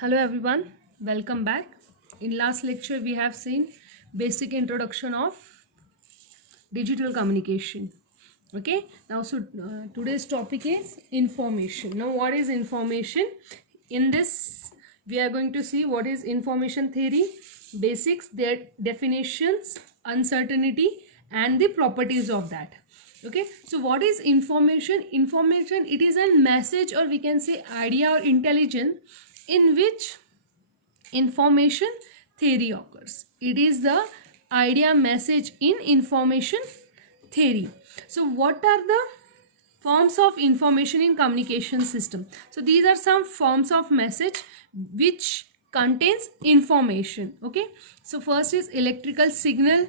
Hello everyone, welcome back. In last lecture we have seen basic introduction of digital communication. Okay, now today's topic is information. Now what is information? In this we are going to see what is information theory, basics, their definitions, uncertainty and the properties of that. Okay, so what is information? Information, it is a message or we can say idea or intelligence in which information theory occurs. It is the idea message in information theory. So what are the forms of information in communication system? So these are some forms of message which contains information. Okay, so first is electrical signal.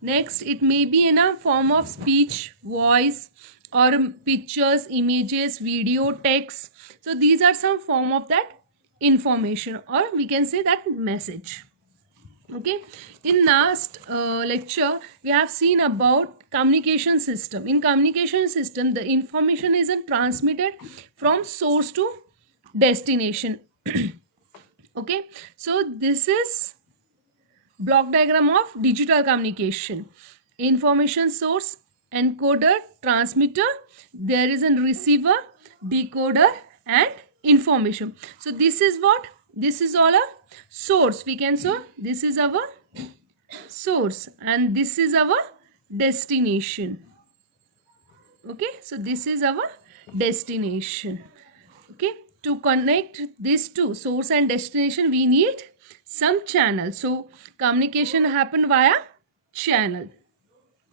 Next, it may be in a form of speech, voice, or pictures, images, video, text. So these are some form of that information, or we can say that message. Okay, in last lecture we have seen about communication system. In communication system, the information is transmitted from source to destination. Okay, so this is block diagram of digital communication. Information source, encoder, transmitter, there is a receiver, decoder and information. So this is what? This is all a source. We can say this is our source and this is our destination. Okay, so this is our destination. Okay, to connect these two, source and destination, we need some channel. So communication happen via channel.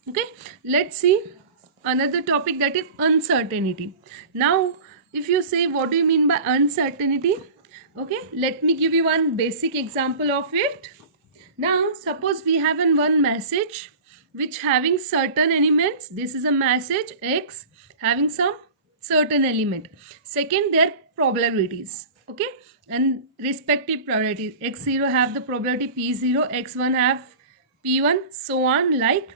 Okay, let's see another topic, that is uncertainty. Now if you say what do you mean by uncertainty, okay, let me give you one basic example of it. Now suppose we have one message which having certain elements. This is a message X having some certain element. Second, their probabilities. Okay, and respective probabilities. X0 have the probability P0, X1 have P1, so on, like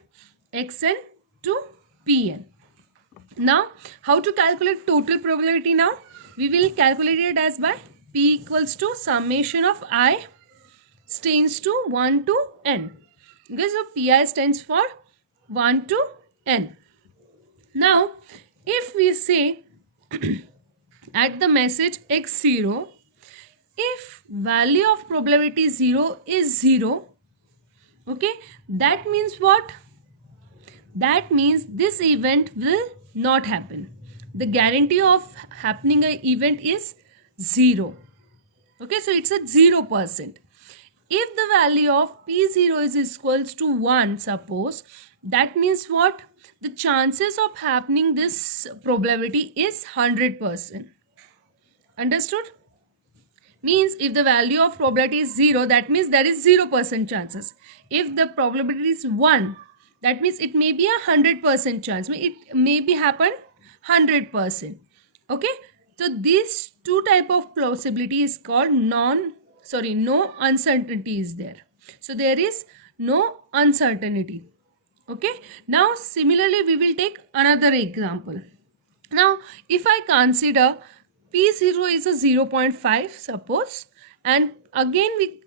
Xn to Pn. Now how to calculate total probability? Now we will calculate it as by P equals to summation of I stands to 1 to n. Okay, so Pi stands for 1 to n. Now if we say at the message X0, if value of probability 0 is 0, okay, that means what? That means this event will not happen. The guarantee of happening an event is 0. Okay, so it's a 0%. If the value of P0 is equals to 1, suppose, that means what? The chances of happening this probability is 100%. Understood? Means if the value of probability is 0, that means there is 0% chances. If the probability is 1, that means it may be 100% chance. It may be happen 100%. Okay, so these two type of plausibility is called no uncertainty is there. So there is no uncertainty. Okay, now similarly we will take another example. Now if I consider P0 is a 0.5 suppose, and again we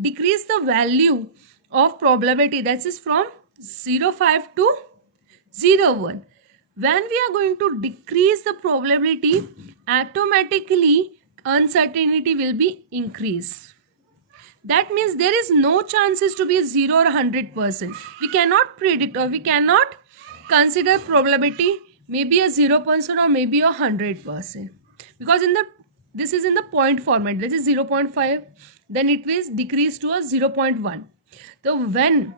decrease the value of probability, that is from 0.5 to 0.1. When we are going to decrease the probability, automatically uncertainty will be increased. That means there is no chances to be 0 or 100%. We cannot predict or we cannot consider probability maybe a 0% or maybe a 100%, because this is in the point format. This is 0.5, then it will decrease to a 0.1. So when,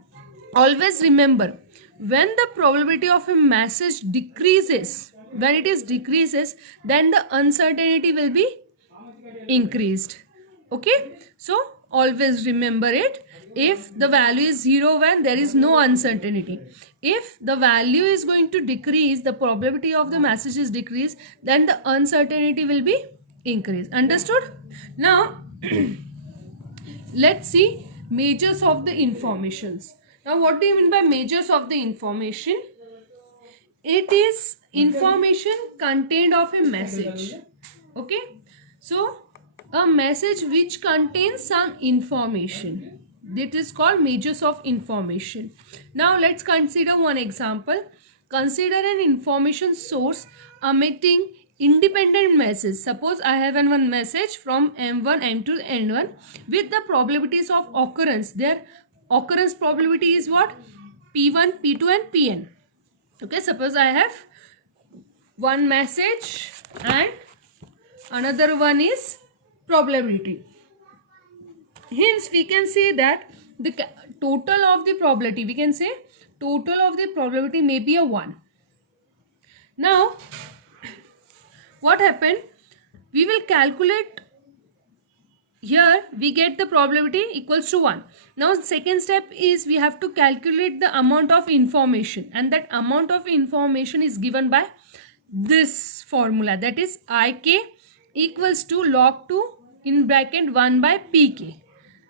always remember, when the probability of a message decreases, when it is decreases, then the uncertainty will be increased. Okay, so always remember it. If the value is 0, when there is no uncertainty. If the value is going to decrease, the probability of the message is decreased, then the uncertainty will be increased. Understood? Now let's see measures of the informations. Now what do you mean by measures of the information? It is information contained of a message. Okay, so A message which contains some information. That is called measures of information. Now let's consider one example. Consider an information source emitting independent message. Suppose I have one message from M1, M2, N1 with the probabilities of occurrence. Their occurrence probability is what? P1, P2 and Pn. Okay, suppose I have one message and another one is probability. Hence we can say that the total of the probability, we can say total of the probability may be a 1. Now what happened? We will calculate. Here we get the probability equals to 1. Now second step is we have to calculate the amount of information, and that amount of information is given by this formula, that is Ik equals to log 2 in bracket 1 by Pk,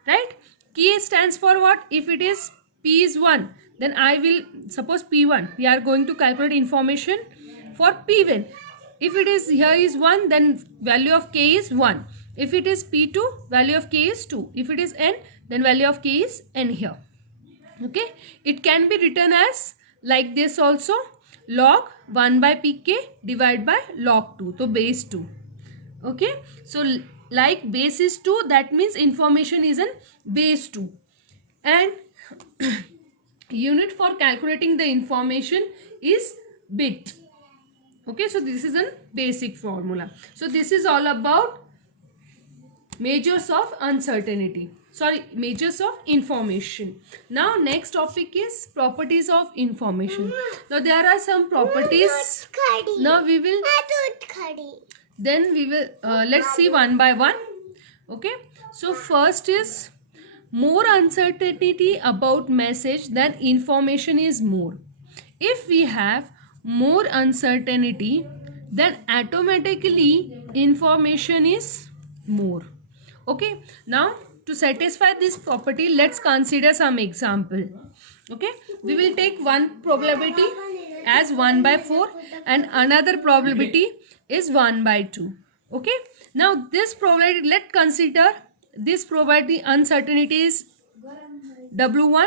right? K stands for what? If it is P is 1, then I will, suppose P1, we are going to calculate information for P1. If it is here is 1, then value of K is 1. If it is P2, value of K is 2. If it is N, then value of K is N here. Okay, it can be written as like this also, log 1 by Pk divided by log 2, so base 2. Okay, so like base is 2, that means information is in base 2, and unit for calculating the information is bit. Okay, so this is a basic formula. So this is all about measures of uncertainty, measures of information. Now next topic is properties of information. Now there are some properties. Now we will let's see one by one. Okay, so first is more uncertainty about message than information is more. If we have more uncertainty, then automatically information is more. Okay, now to satisfy this property, let's consider some example. Okay, we will take one probability as 1 by 4 and another probability is 1 by 2. Okay, now this probability, let's consider this probability uncertainty is W1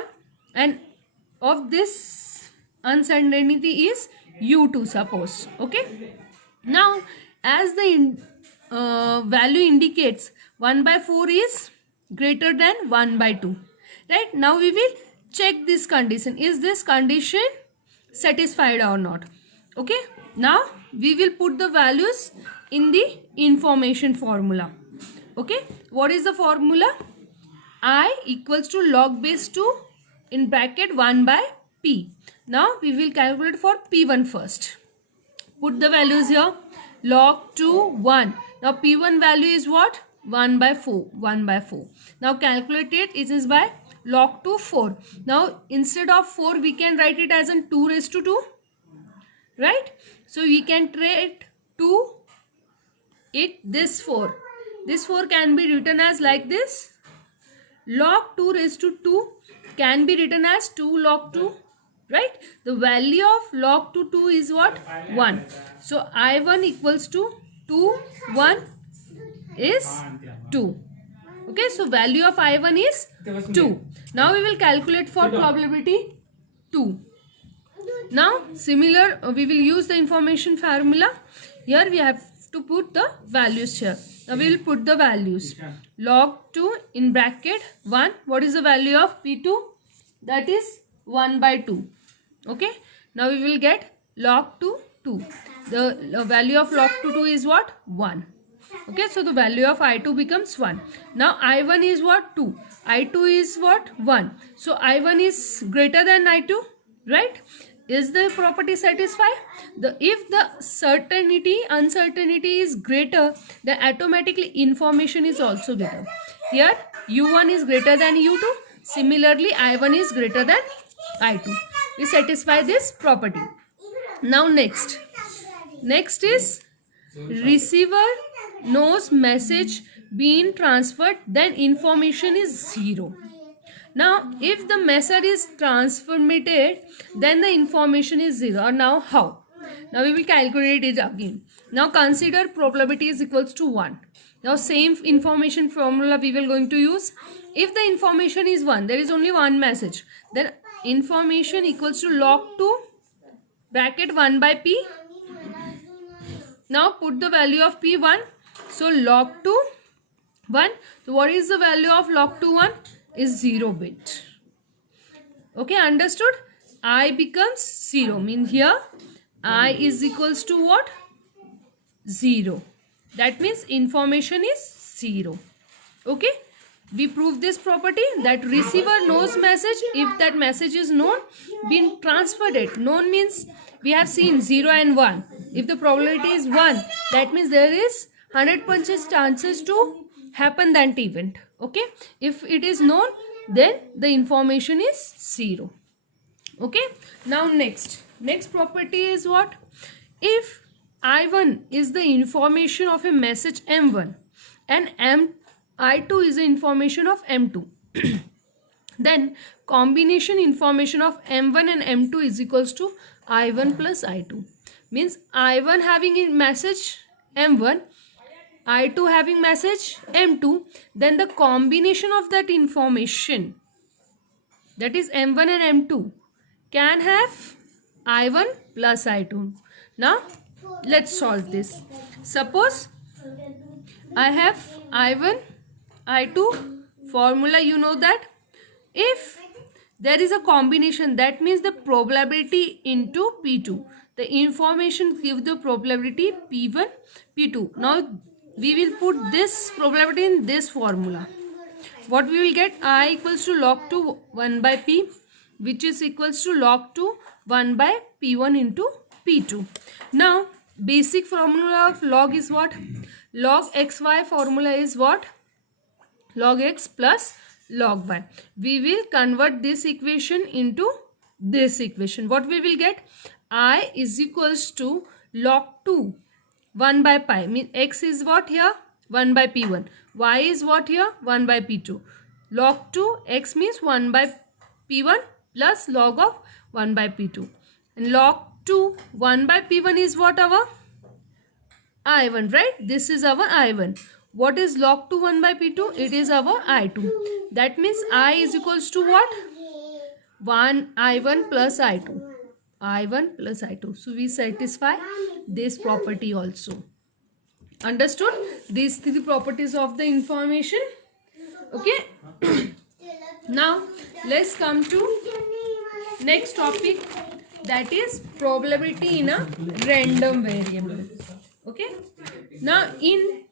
and of this uncertainty is U2, suppose. Okay, now as the value indicates 1 by 4 is greater than 1 by 2, right? Now we will check this condition. Is this condition satisfied or not? Okay, now we will put the values in the information formula. Okay, what is the formula? I equals to log base 2 in bracket 1 by P. Now we will calculate for P1 first. Put the values here. Log 2 1. Now P1 value is what? 1 by 4. 1 by 4. Now calculate it. It is by log 2 4. Now instead of 4 we can write it as in 2 raised to 2. Right? So we can write 2 this 4. This 4 can be written as like this. Log 2 raised to 2 can be written as 2 log 2. Right? The value of log 2 is what? 1. So I1 equals to 2 1 is 2. Okay, so value of I1 is 2. Now we will calculate for probability 2. Now similar, we will use the information formula. Here we have to put the values here. Now we will put the values. Log 2 in bracket 1. What is the value of P2? That is 1 by 2. Okay, now we will get log 2 2. The value of log 2 is what? 1. Okay, so the value of I2 becomes 1. Now I1 is what? 2. I2 is what? 1. So I1 is greater than I2, right? Is the property satisfied? If the uncertainty is greater, then automatically information is also greater. Here U1 is greater than U2. Similarly, I1 is greater than I2. We satisfy this property. Now next is receiver knows message being transferred, then information is 0. Now if the message is transmitted, then the information is 0. Now how? Now we will calculate it again. Now consider probability is equals to 1. Now same information formula we will going to use. If the information is 1, there is only one message, then information equals to log 2 bracket 1 by p. Now put the value of p 1. So log 2 1. So what is the value of log 2 1? Is 0 bit. Okay, understood? I becomes 0. Mean here I is equals to what? 0. That means information is 0. Okay, we prove this property that receiver knows message if that message is known, been transferred it. Known means we have seen 0 and 1. If the probability is 1, that means there is 100% chances to happen that event. Okay, if it is known, then the information is 0. Okay, now next property is what? If I1 is the information of a message M1 and I2 is the information of M2, then combination information of M1 and M2 is equals to I1 plus I2. Means I1 having a message M1, I2 having message M2, then the combination of that information, that is M1 and M2, can have I1 plus I2. Now let's solve this. Suppose I have I1, I2 formula, you know that. If there is a combination, that means the probability into P2. The information give the probability P1, P2. Now we will put this probability in this formula. What we will get? I equals to log 2 1 by P, which is equals to log 2 1 by P1 into P2. Now basic formula of log is what? Log xy formula is what? Log x plus log y. We will convert this equation into this equation. What we will get? I is equals to log 2 1 by pi. Mean x is what here? 1 by p1. Y is what here? 1 by p2. Log 2 x means 1 by p1 plus log of 1 by p2. And log 2 1 by p1 is what our? I1, right? This is our I1. What is log 2 1 by p2? It is our I2. That means I is equals to what? 1 I1 plus I2. I1 plus I2. So we satisfy this property also. Understood? These three properties of the information. Okay. Now let's come to next topic, that is probability in a random variable. Okay. Now in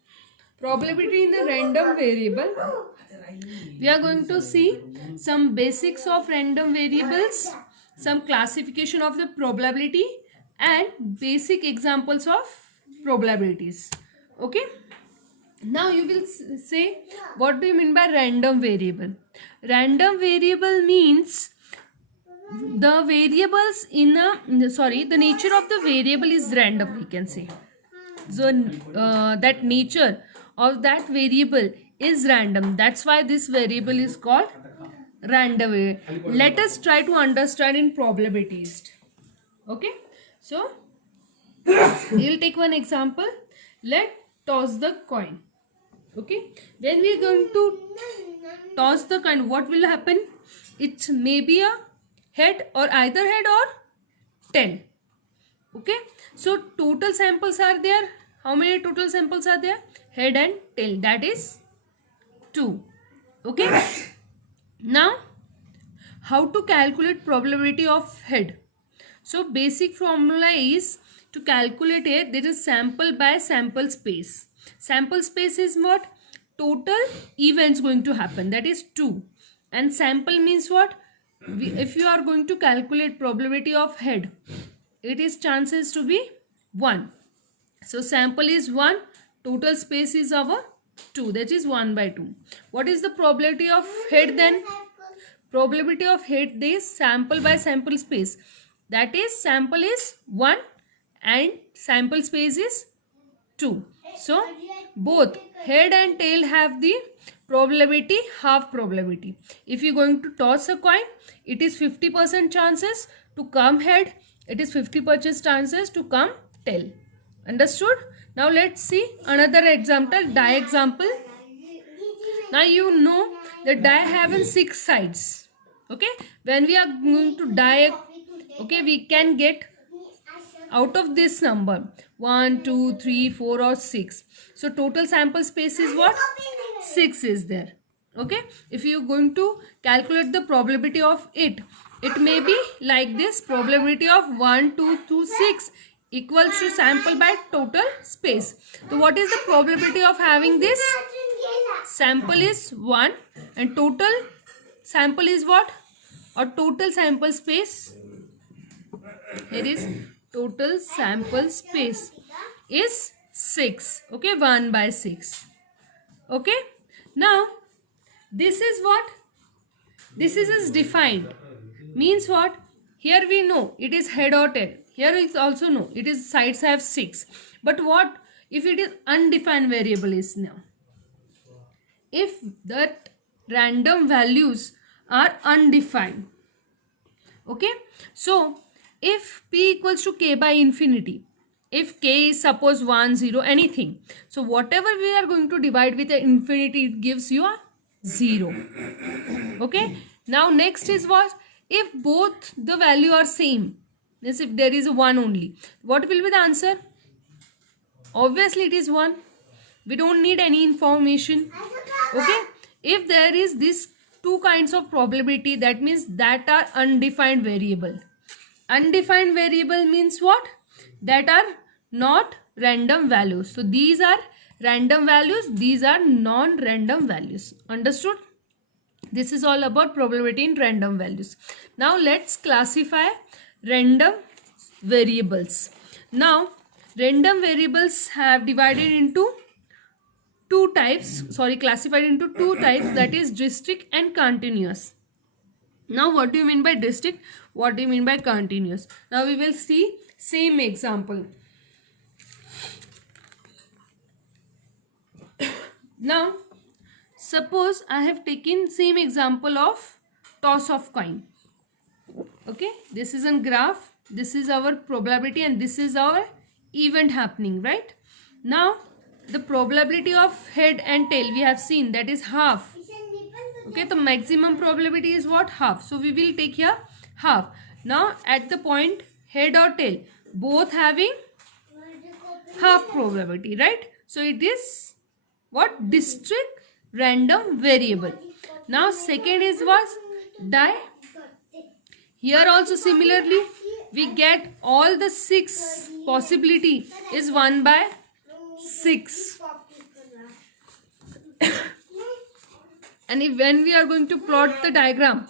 probability in the random variable, we are going to see some basics of random variables, some classification of the probability and basic examples of probabilities. Okay. Now you will say, what do you mean by random variable? Random variable means the variables in a, the nature of the variable is random, we can say. So that nature of that variable is random. That's why this variable is called random. Let us try to understand in probabilities. Okay. So we will take one example. Let's toss the coin. Okay. When we are going to toss the coin, what will happen? It may be a head or either head or tail. Okay. So total samples are there. How many total samples are there? Head and tail. That is 2. Okay. Now how to calculate probability of head? So basic formula is to calculate it, there is sample by sample space. Sample space is what? Total events going to happen, that is 2. And sample means what? If you are going to calculate probability of head, it is chances to be 1. So sample is 1, total space is our 2, that is 1 by 2. What is the probability of head then? Probability of head is sample by sample space. That is sample is 1 and sample space is 2. So both head and tail have the probability, half probability. If you are going to toss a coin, it is 50% chances to come head, it is 50% chances to come tail. Understood? Now let's see another example, die example. Now you know the die having 6 sides. Okay, when we are going to die, okay, we can get out of this number 1, 2, 3, 4 or 6. So total sample space is what? 6 is there. Okay, if you are going to calculate the probability of it may be like this: probability of 1, 2 to 6 equals to sample by total space. So what is the probability of having this? Sample is 1 and total sample is what? Or total sample space, here is total sample space is 6. Okay, 1 by 6. Okay, now this is what? This is defined. Means what? Here we know it is head or tail. Here is also know it is sides have 6. But what if it is undefined variable is now? If that random values are undefined. Okay, so if p equals to k by infinity, if k is suppose 1, 0, anything, so whatever we are going to divide with the infinity, it gives you a 0. Okay, now next is what? If both the value are same, means if there is a 1 only, what will be the answer? Obviously it is 1. We don't need any information. Okay, if there is this two kinds of probability, that means that are undefined variable. Undefined variable means what? That are not random values. So these are random values, these are non-random values. Understood? This is all about probability in random values. Now let's classify random variables. Now random variables have divided into two types, classified into two types, that is discrete and continuous. Now what do you mean by discrete? What do you mean by continuous? Now we will see same example. Now suppose I have taken same example of toss of coin. Okay, this is a graph, this is our probability and this is our event happening, right? Now the probability of head and tail we have seen, that is half. Okay, the maximum probability is what? Half. So we will take here half. Now at the point head or tail, both having half probability, right? So it is what? Discrete random variable. Now second is what? Die. Here also similarly we get all the 6 possibility is 1 by 6. And if when we are going to plot the diagram,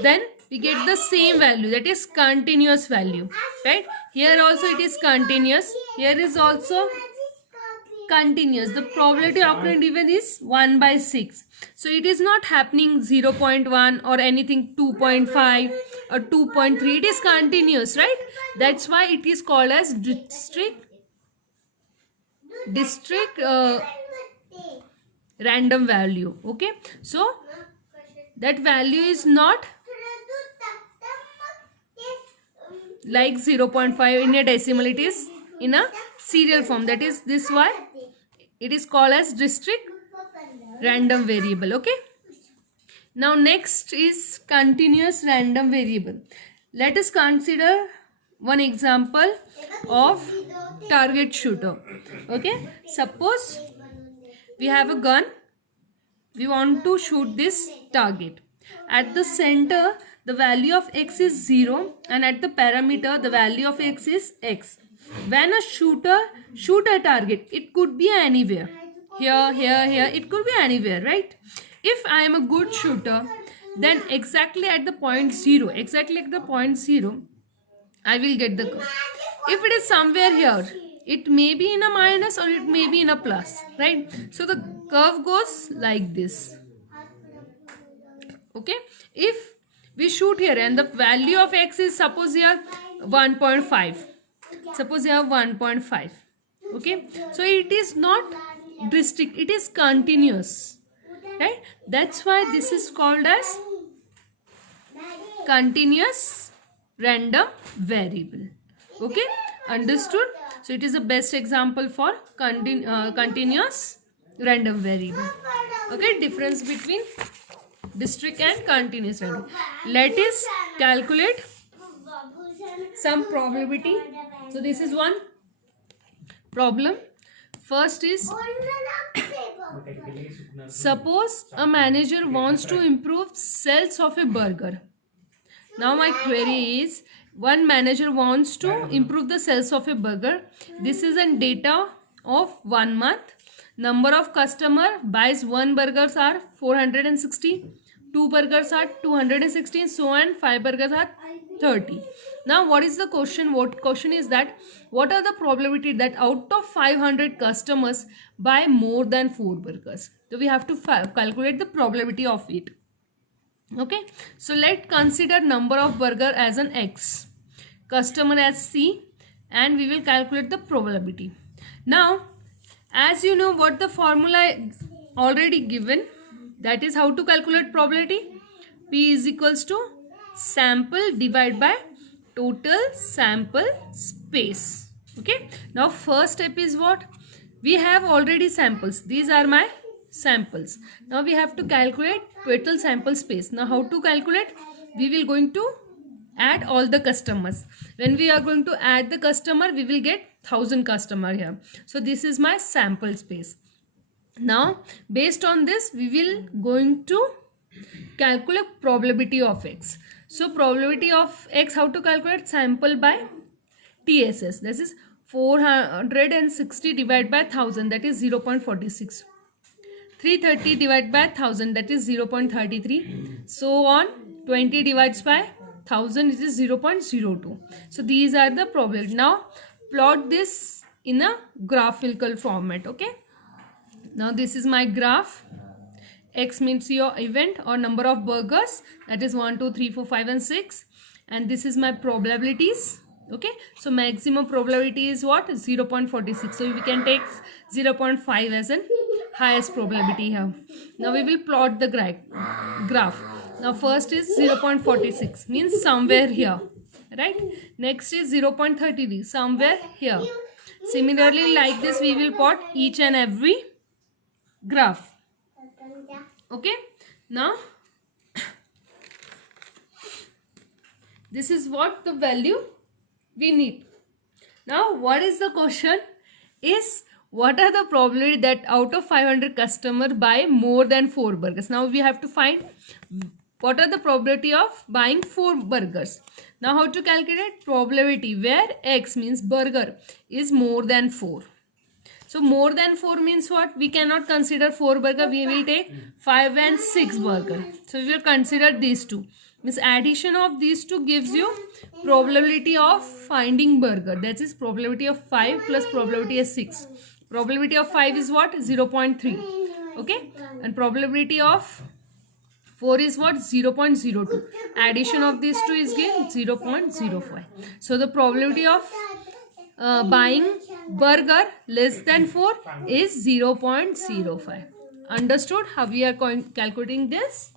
then we get the same value, that is continuous value, right? Here also it is continuous, here is also continuous. The probability occurring even is 1 by 6. So it is not happening 0.1 or anything 2.5 or 2.3. It is continuous, right? That's why it is called as discrete random value. Okay, so that value is not like 0.5 in a decimal, it is in a serial form. That is this why it is called as discrete random variable. Okay, now next is continuous random variable. Let us consider one example of target shooter. Okay, suppose we have a gun, we want to shoot this target. At the center the value of x is 0 and at the parameter the value of x is x. When a shooter shoot a target, it could be anywhere, here, here, here, it could be anywhere, right? If I am a good shooter, then exactly at the point 0, I will get the curve. If it is somewhere here, it may be in a minus or it may be in a plus, right? So the curve goes like this. Okay, if we shoot here and the value of x is suppose here 1.5, suppose you have 1.5. Okay, so it is not discrete, it is continuous, right? That's why this is called as continuous random variable. Okay, understood? So it is the best example for continuous random variable. Okay, difference between district and continuous random. Let us calculate some probability. So this is one problem. First is, suppose a manager wants to improve sales of a burger. Now my query is, one manager wants to improve the sales of a burger. This is an data of 1 month. Number of customer buys one burgers are 460, 2 burgers are 216, so on, 5 burgers are 30. Now what is the question? What question is that, what are the probability that out of 500 customers buy more than 4 burgers? So we have to calculate the probability of it. Okay, so let's consider number of burger as an X, customer as C, and we will calculate the probability. Now, as you know what the formula already given, that is how to calculate probability. P is equals to sample divided by total sample space. Okay, now first step is what? We have already samples. These are my samples. Now we have to calculate total sample space. Now how to calculate? We will going to add all the customers. When we are going to add the customer, we will get 1000 customer here. So this is my sample space. Now based on this, we will going to calculate probability of X. So probability of X, how to calculate? Sample by TSS. This is 460 divided by 1000, that is 0.46. 330 divided by 1000, that is 0.33. So on, 20 divides by 1000, it is 0.02. So these are the probability. Now plot this in a graphical format. Okay, now this is my graph. X means your event or number of burgers, that is 1, 2, 3, 4, 5 and 6, and this is my probabilities. Okay, so maximum probability is what? 0.46. So we can take 0.5 as an highest probability here. Now we will plot the graph. Now first is 0.46, means somewhere here, right? Next is 0.33, somewhere here. Similarly, like this we will plot each and every graph. Okay, now this is what the value we need. Now what is the question is, what are the probability that out of 500 customer buy more than 4 burgers? Now we have to find what are the probability of buying 4 burgers. Now how to calculate probability where X means burger is more than 4. So more than 4 means what? We cannot consider 4 burger. We will take 5 and 6 burger. So we will consider these two. Means addition of these two gives you probability of finding burger. That is probability of 5 plus probability of 6. Probability of 5 is what? 0.3. Okay. And probability of 4 is what? 0.02. Addition of these two is given 0.05. So the probability of buying burger less than 4 is 0.05. Understood how we are calculating this?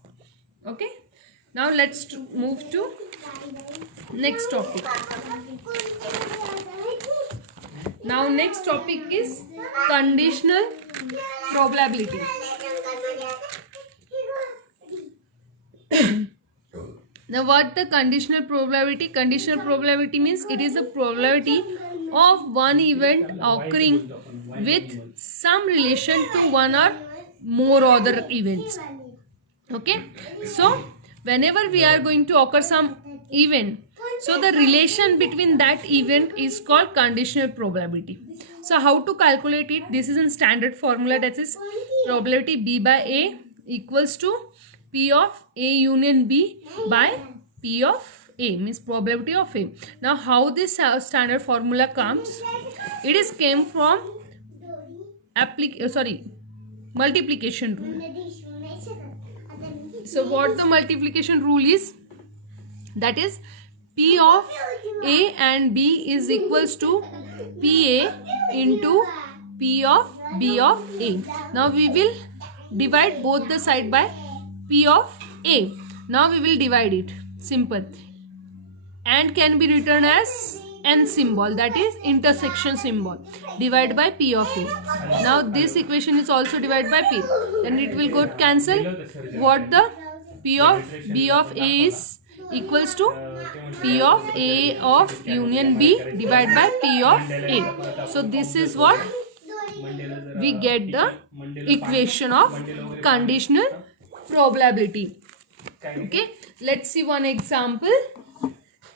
Okay. Now let's move to next topic. Now next topic is conditional probability. Now what the conditional probability? Conditional probability means it is the probability of one event occurring with some relation to one or more other events. Okay, so whenever we are going to occur some event, so the relation between that event is called conditional probability. So how to calculate it? This is a standard formula, that is probability B by A equals to P of A union B by P of A, means probability of A. Now how this standard formula comes? It is came from multiplication rule. So what the multiplication rule is? That is P of A and B is equals to PA into P of B of A. Now we will divide both the side by P of A. Now we will divide it. Simple. And can be written as n symbol, that is intersection symbol, divide by p of a. Now this equation is also divided by p, then it will go to cancel. What the p of b of a is equals to p of a of union b divided by p of a. So this is what we get the equation of conditional probability. Okay, let's see one example.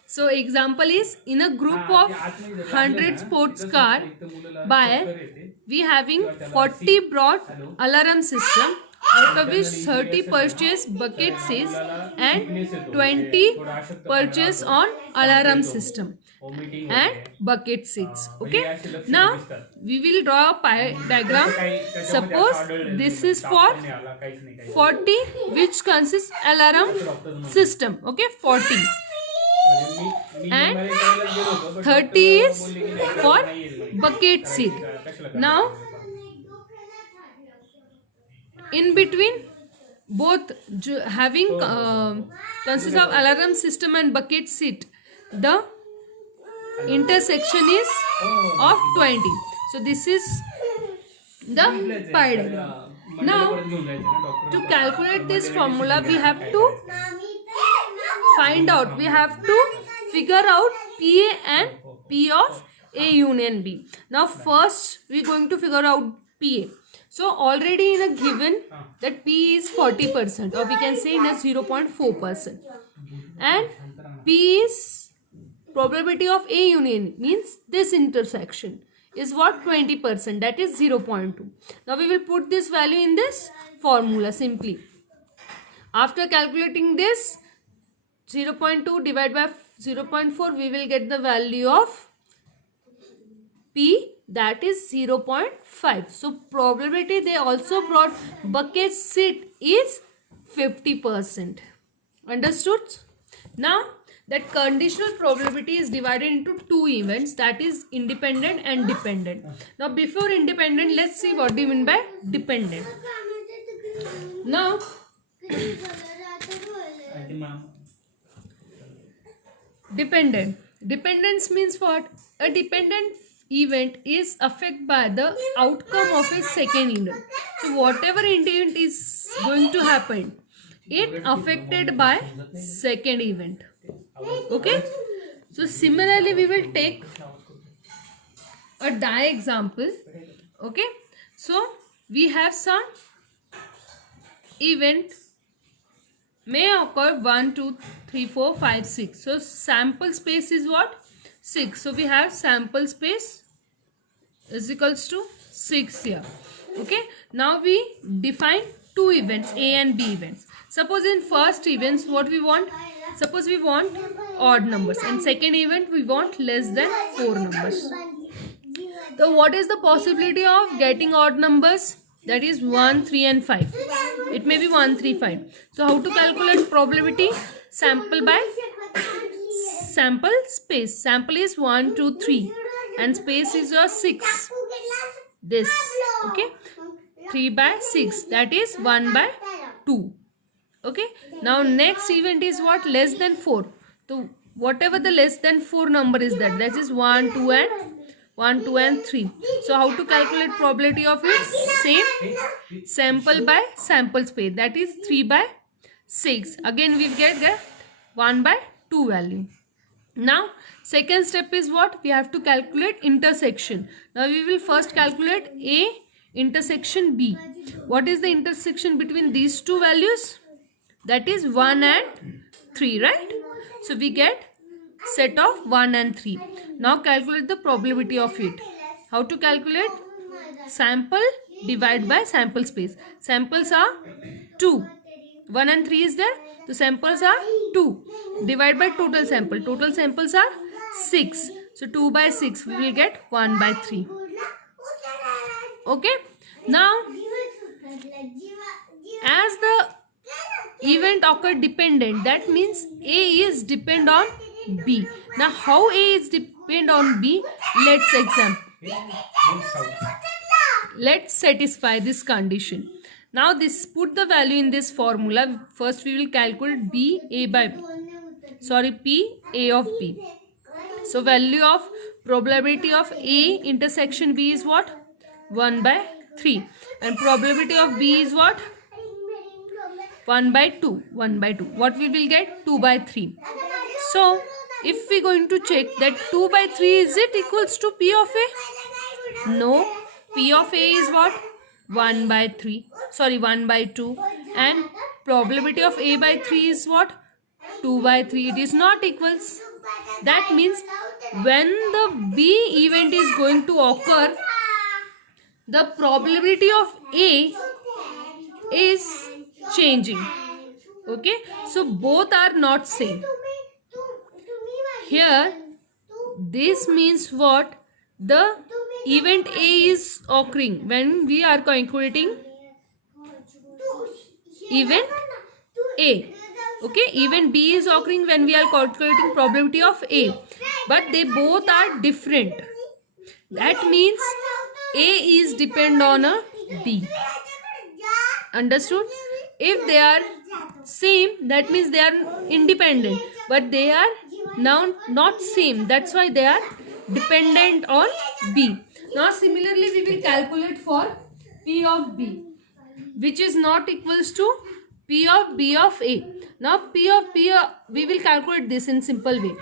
So example is, in a group of 100 sports car buyer, we having 40 brought alarm system, out of which 30 purchase bucket seats and 20 purchase on alarm system and bucket seats. Okay, now we will draw a pie diagram. Suppose this is for 40, which consists alarm system. Okay, 40, and 30 is for bucket seat. Now in between both having consists of alarm system and bucket seat, the intersection is of 20. So this is the pie diagram. Now to calculate this formula, we have to find out, we have to figure out PA and P of A union B. Now first we are going to figure out PA. So already in a given that P is 40%, or we can say in a 0.4%, and P is probability of A union, means this intersection is what, 20%, that is 0.2. Now we will put this value in this formula simply. After calculating this 0.2 divided by 0.4, we will get the value of P, that is 0.5. So probability they also brought bucket seat is 50%. Understood? Now that conditional probability is divided into two events, that is independent and dependent. Now before independent, let's see what do you mean by dependent. Now dependent. Dependence means what? A dependent event is affected by the outcome of a second event. So whatever event is going to happen, it affected by second event. Okay. So similarly, we will take a die example. Okay. So we have some event may occur 1, 2, 3, 4, 5, 6. So sample space is what? 6. So we have sample space is equals to 6 here. Okay. Now we define two events, A and B events. Suppose in first events what we want? Suppose we want odd numbers. In second event we want less than 4 numbers. So what is the possibility of getting odd numbers? That is 1, 3 and 5. It may be 1, 3, 5. So how to calculate probability? Sample by sample space. Sample is 1, 2, 3 and space is your 6. This. Okay. 3 by 6. That is 1 by 2. Okay. Now next event is what? Less than 4. So whatever the less than 4 number is that is 1, 2 and 1, 2 and 3. So how to calculate probability of it? Same. Sample by sample space. That is 3 by 6. Again we get the 1 by 2 value. Now second step is what? We have to calculate intersection. Now we will first calculate A intersection B. What is the intersection between these two values? That is 1 and 3, right? So we get set of 1 and 3. Now calculate the probability of it. How to calculate? Sample divided by sample space. Samples are 2. 1 and 3 is there. The samples are 2. Divide by total sample. Total samples are 6. So 2 by 6 we will get 1 by 3. Okay. Now as the event occurred dependent, that means A is depend on B. Now how A is depend on B? Let's examine. Let's satisfy this condition. Now this, put the value in this formula. First we will calculate P A of B. So value of probability of A intersection B is what? 1 by 3. And probability of B is what? 1 by 2. 1 by 2. What we will get? 2 by 3. So if we going to check that 2 by 3, is it equals to P of A? No. P of A is what? 1 by 3. Sorry, 1 by 2. And probability of A by 3 is what? 2 by 3. It is not equals. That means when the B event is going to occur, the probability of A is changing. Okay. So both are not same. Here, this means what? The event A is occurring when we are calculating event A. Okay, event B is occurring when we are calculating probability of A. But they both are different. That means A is depend on a B. Understood? If they are same, that means they are independent. But they are now not same. That's why they are dependent on B. Now similarly we will calculate for P of B, which is not equals to P of B of A. Now P of B, we will calculate this in simple way.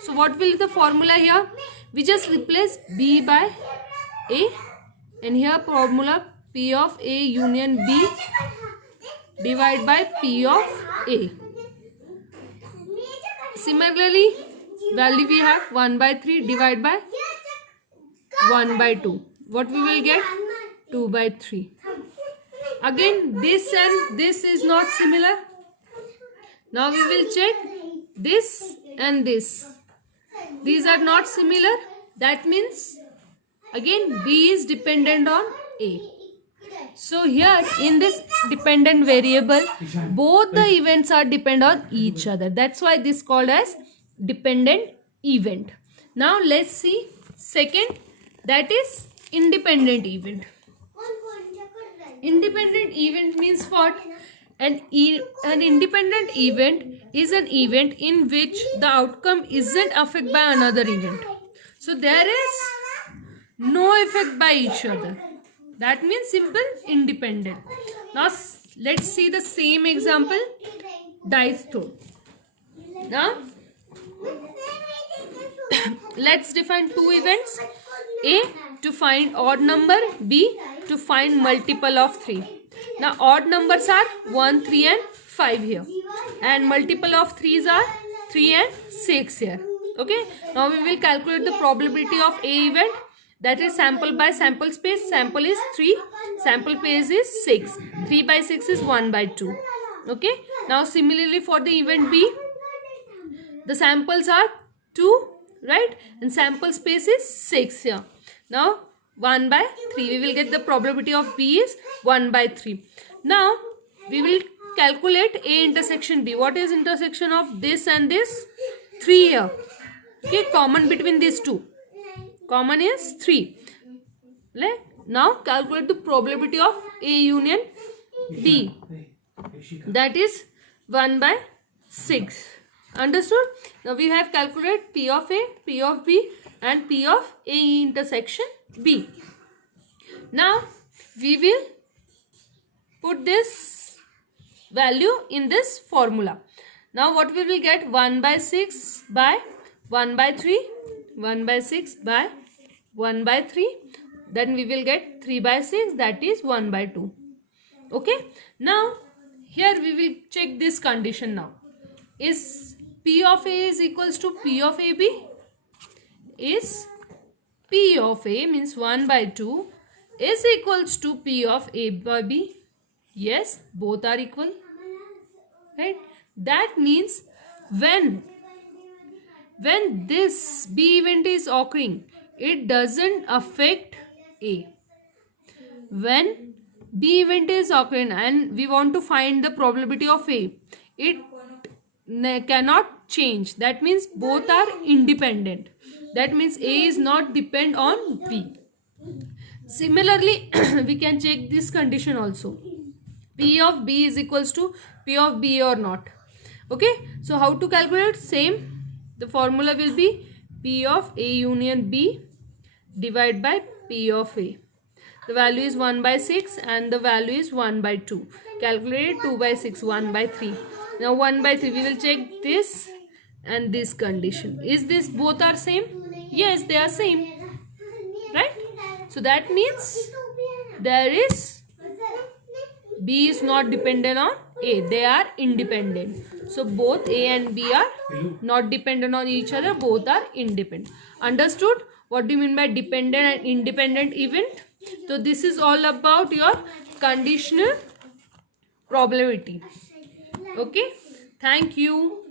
So what will the formula here? We just replace B by A, and here formula P of A union B divided by P of A. Similarly, value we have 1 by 3 divided by 1 by 2. What we will get? 2 by 3. Again, this and this is not similar. Now we will check this and this. These are not similar. That means again B is dependent on A. So here in this dependent variable, both the events are dependent on each other. That's why this is called as dependent event. Now let's see second, that is independent event. Independent event means what? An independent event is an event in which the outcome isn't affected by another event. So there is no effect by each other. That means simple independent. Now let's see the same example, dice throw. Now let's define two events. A, to find odd number. B, to find multiple of 3. Now odd numbers are 1, 3 and 5 here. And multiple of 3s are 3 and 6 here. Okay. Now we will calculate the probability of A event. That is sample by sample space. Sample is 3. Sample space is 6. 3 by 6 is 1 by 2. Okay. Now similarly for the event B, the samples are 2, right? And sample space is 6 here. Now 1 by 3. We will get the probability of B is 1 by 3. Now we will calculate A intersection B. What is intersection of this and this? 3 here. Okay. Common between these two. Common is 3. Now calculate the probability of A union B. That is 1 by 6. Understood? Now we have calculated P of A, P of B and P of A intersection B. Now we will put this value in this formula. Now what we will get? 1 by 6 by 1 by 3. 1 by 6 by 1 by 3. Then we will get 3 by 6, that is 1 by 2. Okay. Now here we will check this condition now. Is P of A is equals to P of AB? Is P of A means 1 by 2 is equals to P of A by B? Yes, both are equal. Right? That means when this B event is occurring, it doesn't affect A. When B event is occurring and we want to find the probability of A, it cannot change. That means both are independent. That means A is not depend on B. Similarly, we can check this condition also. P of B is equals to P of B or not. Okay. So how to calculate? Same. The formula will be P of A union B divided by P of A. The value is 1 by 6 and the value is 1 by 2. Calculate 2 by 6, 1 by 3. Now 1 by 3, we will check this and this condition. Is this both are same? Yes, they are same. Right? So that means there is B is not dependent on A. They are independent. So both A and B are not dependent on each other. Both are independent. Understood? What do you mean by dependent and independent event? So this is all about your conditional probability. Okay. Thank you.